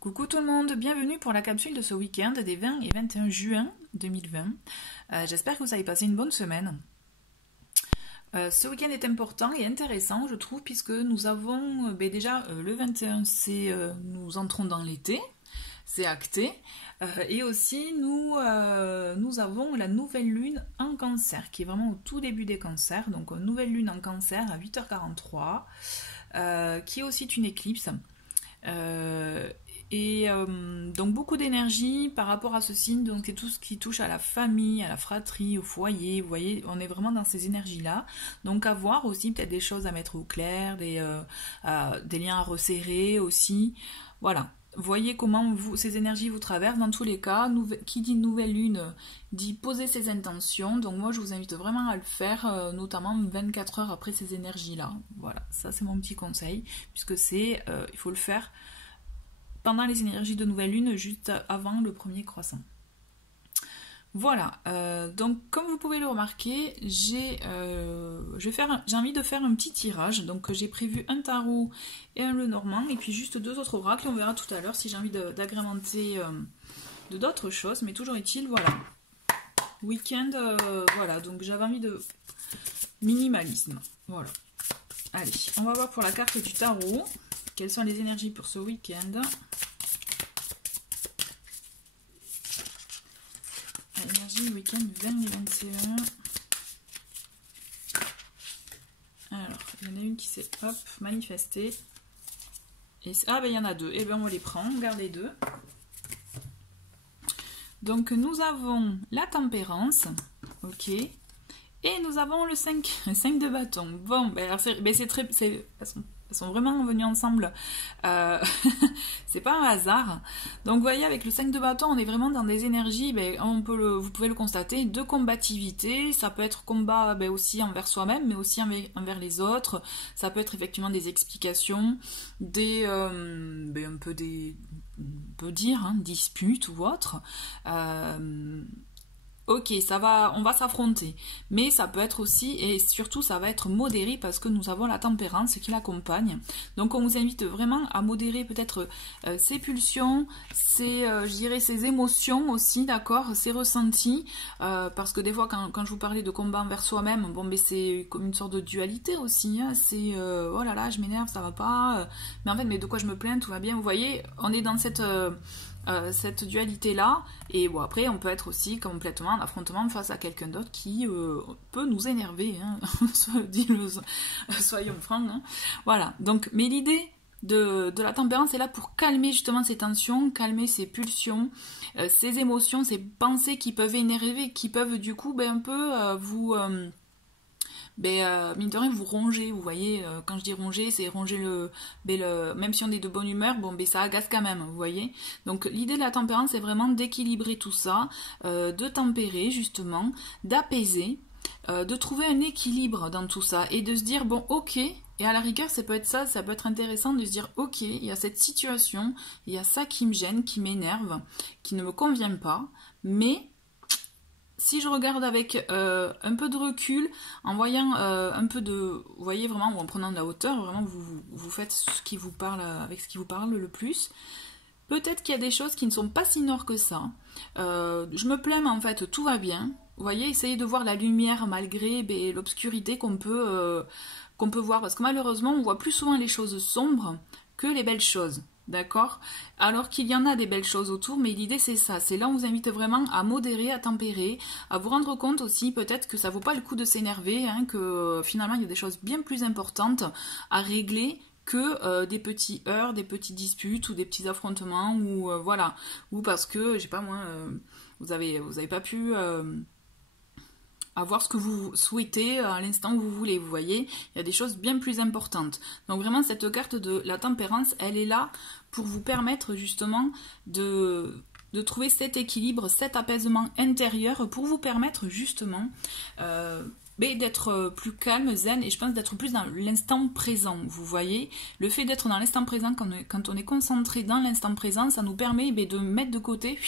Coucou tout le monde, bienvenue pour la capsule de ce week-end des 20 et 21 juin 2020. J'espère que vous avez passé une bonne semaine. Ce week-end est important et intéressant, je trouve, puisque nous avons déjà le 21, nous entrons dans l'été, c'est acté, et aussi nous avons la nouvelle lune en cancer, qui est vraiment au tout début des cancers, donc nouvelle lune en cancer à 8h43, qui est aussi une éclipse. Donc beaucoup d'énergie par rapport à ce signe, donc c'est tout ce qui touche à la famille, à la fratrie, au foyer, vous voyez, on est vraiment dans ces énergies-là. Donc à voir aussi peut-être des choses à mettre au clair, des liens à resserrer aussi, voilà. Voyez comment ces énergies vous traversent. Dans tous les cas, qui dit nouvelle lune dit poser ses intentions. Donc moi, je vous invite vraiment à le faire, notamment 24 heures après ces énergies-là. Voilà, ça c'est mon petit conseil, puisque il faut le faire pendant les énergies de nouvelle lune, juste avant le premier croissant. Voilà, donc comme vous pouvez le remarquer, j'ai envie de faire un petit tirage. Donc j'ai prévu un tarot et un Lenormand, et puis juste deux autres oracles. On verra tout à l'heure si j'ai envie d'agrémenter de d'autres choses, mais toujours est-il, voilà. Week-end, voilà, donc j'avais envie de minimalisme. Voilà. Allez, on va voir pour la carte du tarot. Quelles sont les énergies pour ce week-end? L'énergie du week-end 2021. Alors, il y en a une qui s'est manifestée. Ben il y en a deux. Et bien on les prend, on garde les deux. Donc nous avons la tempérance. Ok. Et nous avons le 5 de bâton. Bon, ben elles sont vraiment venues ensemble. C'est pas un hasard. Donc vous voyez, avec le 5 de bâton, on est vraiment dans des énergies, vous pouvez le constater, de combativité. Ça peut être combat aussi envers soi-même, mais aussi envers les autres. Ça peut être effectivement des explications, disputes ou autre. Ok, on va s'affronter, mais ça peut être aussi, et surtout ça va être modéré parce que nous avons la tempérance qui l'accompagne. Donc on vous invite vraiment à modérer peut-être ses pulsions, ses émotions aussi, d'accord, ses ressentis, parce que des fois quand je vous parlais de combat envers soi-même, c'est comme une sorte de dualité aussi, hein, c'est oh là là, je m'énerve, ça va pas, mais en fait, mais de quoi je me plains, tout va bien, vous voyez, on est dans cette dualité-là, et bon, après on peut être aussi complètement en affrontement face à quelqu'un d'autre qui peut nous énerver, hein. Soyons francs, hein. Voilà, donc, mais l'idée de la tempérance est là pour calmer justement ces tensions, calmer ces pulsions, ces émotions, ces pensées qui peuvent énerver, qui peuvent du coup un peu mine de rien vous rongez, vous voyez, quand je dis ronger, c'est ronger même si on est de bonne humeur, ça agace quand même, vous voyez. Donc l'idée de la tempérance, c'est vraiment d'équilibrer tout ça, de tempérer justement, d'apaiser, de trouver un équilibre dans tout ça, et de se dire, bon ok, et à la rigueur ça peut être intéressant de se dire, ok, il y a cette situation, il y a ça qui me gêne, qui m'énerve, qui ne me convient pas, mais si je regarde avec un peu de recul, en voyant un peu de... Vous voyez vraiment, ou en prenant de la hauteur, vraiment vous faites ce qui vous parle, avec ce qui vous parle le plus. Peut-être qu'il y a des choses qui ne sont pas si noires que ça. Je me plains, mais en fait, tout va bien. Vous voyez, essayez de voir la lumière malgré l'obscurité qu'on peut voir. Parce que malheureusement, on voit plus souvent les choses sombres que les belles choses. D'accord? Alors qu'il y en a des belles choses autour, mais l'idée c'est ça, c'est là où on vous invite vraiment à modérer, à tempérer, à vous rendre compte aussi peut-être que ça vaut pas le coup de s'énerver, hein, que finalement il y a des choses bien plus importantes à régler que des petits heurts, des petites disputes ou des petits affrontements, ou voilà, ou parce que, je sais pas moi, vous avez pas pu... avoir ce que vous souhaitez à l'instant où vous voulez, vous voyez, il y a des choses bien plus importantes. Donc vraiment cette carte de la tempérance, elle est là pour vous permettre justement de trouver cet équilibre, cet apaisement intérieur, pour vous permettre justement d'être plus calme, zen, et je pense d'être plus dans l'instant présent, vous voyez. Le fait d'être dans l'instant présent, quand on est concentré dans l'instant présent, ça nous permet de mettre de côté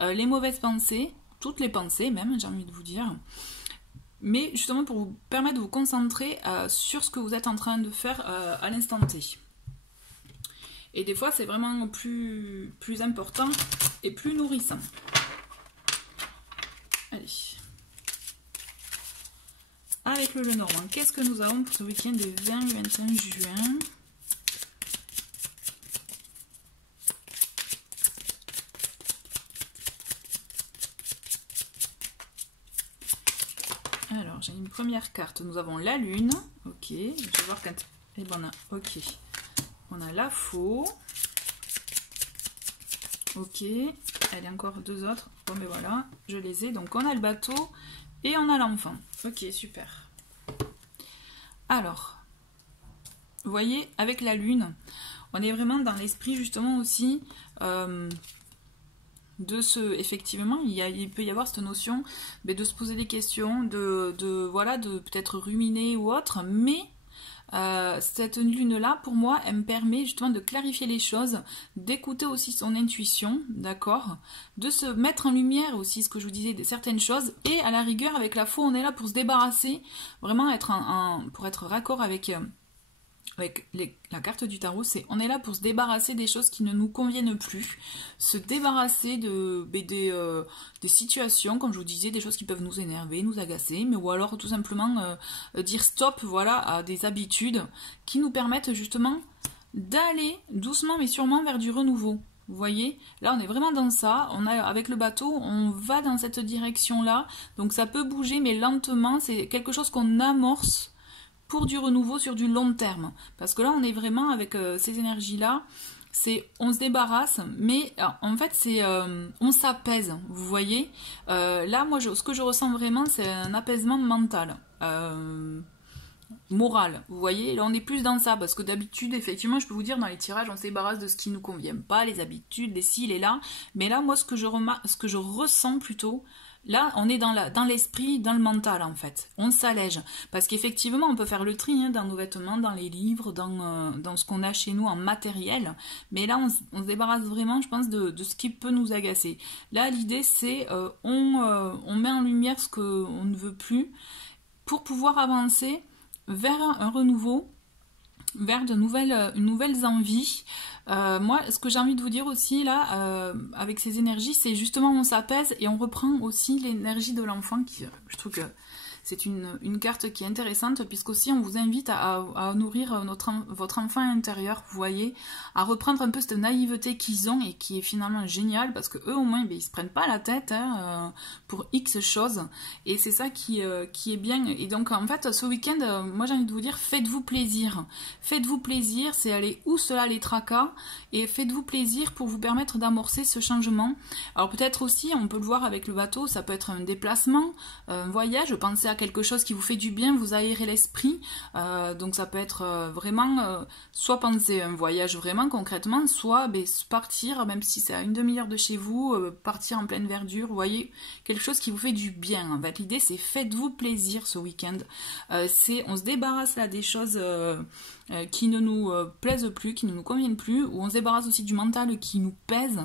les mauvaises pensées, toutes les pensées même, j'ai envie de vous dire, mais justement pour vous permettre de vous concentrer sur ce que vous êtes en train de faire à l'instant T. Et des fois, c'est vraiment plus important et plus nourrissant. Allez. Avec le Lenormand, qu'est-ce que nous avons pour ce week-end des 20 et 25 juin? Alors, j'ai une première carte. Nous avons la Lune. Ok, je vais voir quand... Et ben, ok. On a la Faux. Ok, elle est encore deux autres. Bon, mais voilà, je les ai. Donc, on a le bateau et on a l'enfant. Ok, super. Alors, vous voyez, avec la Lune, on est vraiment dans l'esprit justement aussi de se... Effectivement, il peut y avoir cette notion de se poser des questions, voilà, de peut-être ruminer ou autre, mais... cette lune-là, pour moi, elle me permet justement de clarifier les choses, d'écouter aussi son intuition, d'accord, de se mettre en lumière aussi, ce que je vous disais, de certaines choses, et à la rigueur, avec la Faux, on est là pour se débarrasser, vraiment pour être raccord avec la carte du tarot, on est là pour se débarrasser des choses qui ne nous conviennent plus, se débarrasser des situations, comme je vous disais, des choses qui peuvent nous énerver, nous agacer, mais ou alors tout simplement dire stop, voilà, à des habitudes qui nous permettent justement d'aller doucement mais sûrement vers du renouveau. Vous voyez, là on est vraiment dans ça, avec le bateau, on va dans cette direction-là, donc ça peut bouger mais lentement, c'est quelque chose qu'on amorce pour du renouveau sur du long terme. Parce que là, on est vraiment avec ces énergies-là, on se débarrasse, mais en fait, on s'apaise, vous voyez. Là, moi, ce que je ressens vraiment, c'est un apaisement mental, moral, vous voyez. Là, on est plus dans ça, parce que d'habitude, effectivement, je peux vous dire, dans les tirages, on se débarrasse de ce qui ne nous convient pas, les habitudes, les ci, les là. Mais là, moi, ce que je ressens plutôt, là, on est dans l'esprit, dans le mental, en fait. On s'allège. Parce qu'effectivement, on peut faire le tri dans nos vêtements, dans les livres, dans ce qu'on a chez nous en matériel. Mais là, on se débarrasse vraiment, je pense, de ce qui peut nous agacer. Là, l'idée, c'est on met en lumière ce qu'on ne veut plus pour pouvoir avancer vers un renouveau, vers de nouvelles envies. Moi, ce que j'ai envie de vous dire aussi, là, avec ces énergies, c'est justement on s'apaise et on reprend aussi l'énergie de l'enfant, qui, je trouve que c'est une carte qui est intéressante, puisqu'aussi on vous invite à nourrir votre enfant intérieur, vous voyez, à reprendre un peu cette naïveté qu'ils ont et qui est finalement géniale, parce que eux au moins, ils se prennent pas la tête pour X choses, et c'est ça qui est bien. Et donc en fait, ce week-end, moi j'ai envie de vous dire, faites-vous plaisir. Faites-vous plaisir, c'est aller où cela les tracas, et faites-vous plaisir pour vous permettre d'amorcer ce changement. Alors peut-être aussi, on peut le voir avec le bateau, ça peut être un déplacement, un voyage, pensez à quelque chose qui vous fait du bien, vous aérez l'esprit, donc ça peut être vraiment, soit penser un voyage vraiment concrètement, soit partir, même si c'est à une demi-heure de chez vous, partir en pleine verdure, vous voyez, quelque chose qui vous fait du bien. En fait, l'idée c'est faites-vous plaisir ce week-end, on se débarrasse là des choses qui ne nous plaisent plus, qui ne nous conviennent plus, ou on se débarrasse aussi du mental qui nous pèse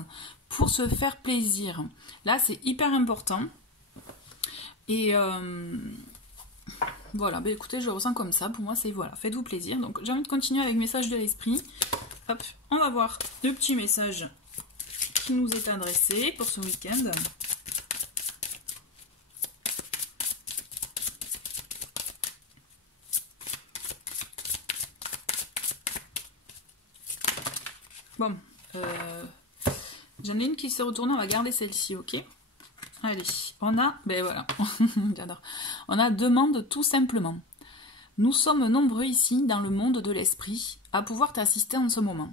pour se faire plaisir. Là c'est hyper important. Et voilà, écoutez, je le ressens comme ça, pour moi c'est voilà, faites-vous plaisir. Donc j'ai envie de continuer avec message de l'esprit. Hop, on va voir le petit message qui nous est adressé pour ce week-end. Bon, j'en ai une qui s'est retournée, on va garder celle-ci, ok ? Allez, on a, voilà, j'adore. On a demande tout simplement. Nous sommes nombreux ici, dans le monde de l'esprit, à pouvoir t'assister en ce moment.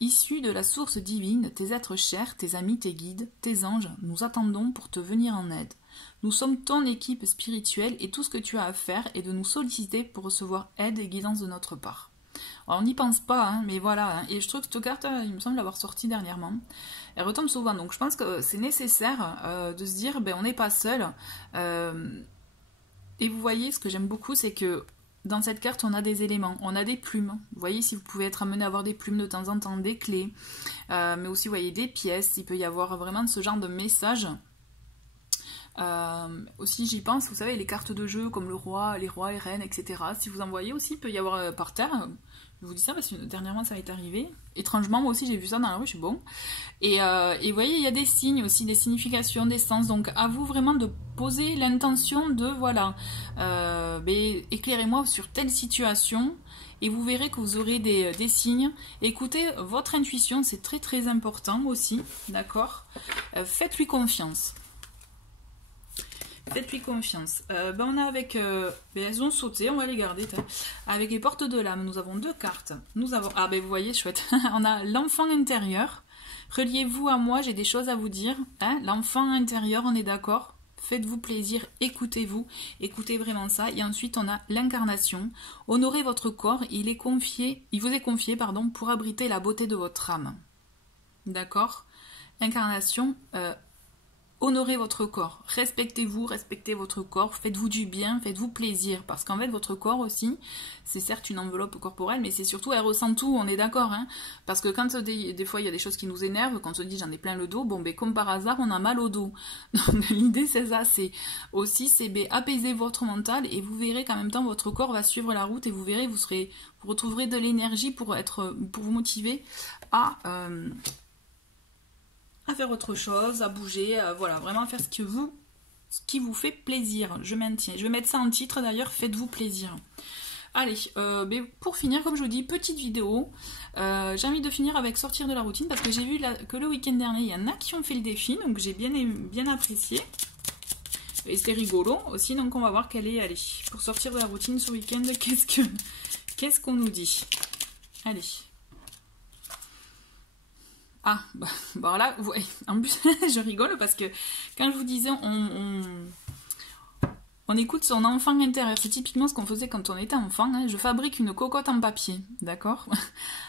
Issus de la source divine, tes êtres chers, tes amis, tes guides, tes anges, nous attendons pour te venir en aide. Nous sommes ton équipe spirituelle et tout ce que tu as à faire est de nous solliciter pour recevoir aide et guidance de notre part. Alors, on n'y pense pas, hein, mais voilà. Hein. Et je trouve que cette carte, il me semble l'avoir sortie dernièrement. Elle retombe souvent, donc je pense que c'est nécessaire de se dire, on n'est pas seul. Et vous voyez, ce que j'aime beaucoup, c'est que dans cette carte, on a des éléments, on a des plumes. Vous voyez, si vous pouvez être amené à avoir des plumes de temps en temps, des clés, mais aussi, vous voyez, des pièces. Il peut y avoir vraiment ce genre de message. Aussi j'y pense, vous savez, les cartes de jeu comme le roi, les rois, les reines, etc. Si vous en voyez aussi, il peut y avoir par terre Je vous dis ça parce que dernièrement ça m'est arrivé. Étrangement, moi aussi j'ai vu ça dans la rue, je suis bon. Et vous voyez, il y a des signes aussi, des significations, des sens. Donc à vous vraiment de poser l'intention de, voilà, éclairez-moi sur telle situation. Et vous verrez que vous aurez des signes. Écoutez votre intuition, c'est très très important aussi, d'accord. Faites-lui confiance. Faites-lui confiance. On a avec... elles ont sauté, on va les garder. Avec les portes de l'âme, nous avons 2 cartes. Nous avons... Ah vous voyez, chouette. On a l'enfant intérieur. Reliez-vous à moi, j'ai des choses à vous dire. Hein, l'enfant intérieur, on est d'accord. Faites-vous plaisir, écoutez-vous. Écoutez vraiment ça. Et ensuite, on a l'incarnation. Honorez votre corps. Il vous est confié, pardon, pour abriter la beauté de votre âme. D'accord. L'incarnation... honorez votre corps, respectez-vous, respectez votre corps, faites-vous du bien, faites-vous plaisir, parce qu'en fait votre corps aussi, c'est certes une enveloppe corporelle, mais c'est surtout, elle ressent tout, on est d'accord, hein, parce que quand des fois il y a des choses qui nous énervent, quand on se dit j'en ai plein le dos, comme par hasard on a mal au dos, donc l'idée c'est ça, c'est aussi, apaiser votre mental, et vous verrez qu'en même temps votre corps va suivre la route, et vous verrez, vous retrouverez de l'énergie pour vous motiver à faire autre chose, à bouger, voilà, vraiment faire ce qui vous fait plaisir. Je maintiens. Je vais mettre ça en titre d'ailleurs, faites-vous plaisir. Allez, pour finir, comme je vous dis, petite vidéo. J'ai envie de finir avec sortir de la routine parce que j'ai vu que le week-end dernier, il y en a qui ont fait le défi, donc j'ai bien apprécié. Et c'était rigolo aussi, donc on va voir quelle est, allez, pour sortir de la routine ce week-end, qu'est-ce qu'on nous dit. Allez. Ah, là, ouais. En plus, je rigole parce que quand je vous disais, on écoute son enfant intérieur. C'est typiquement ce qu'on faisait quand on était enfant. Hein. Je fabrique une cocotte en papier, d'accord.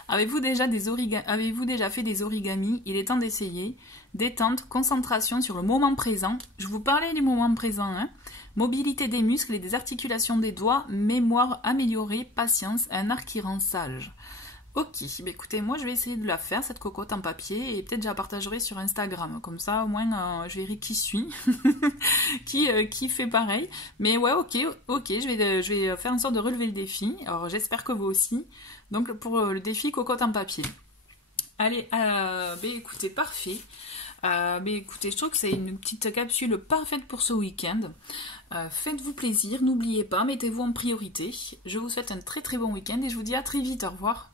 Avez-vous déjà fait des origamis? Il est temps d'essayer. Détente, concentration sur le moment présent. Je vous parlais du moment présent. Hein. Mobilité des muscles et des articulations des doigts. Mémoire améliorée, patience, un art qui rend sage. Ok, écoutez, moi je vais essayer de la faire, cette cocotte en papier, et peut-être je la partagerai sur Instagram, comme ça au moins je verrai qui suit, qui fait pareil. Mais ouais, ok, je vais faire en sorte de relever le défi, alors j'espère que vous aussi, donc pour le défi cocotte en papier. Allez, écoutez, parfait. Écoutez, je trouve que c'est une petite capsule parfaite pour ce week-end. Faites-vous plaisir, n'oubliez pas, mettez-vous en priorité. Je vous souhaite un très très bon week-end et je vous dis à très vite, au revoir.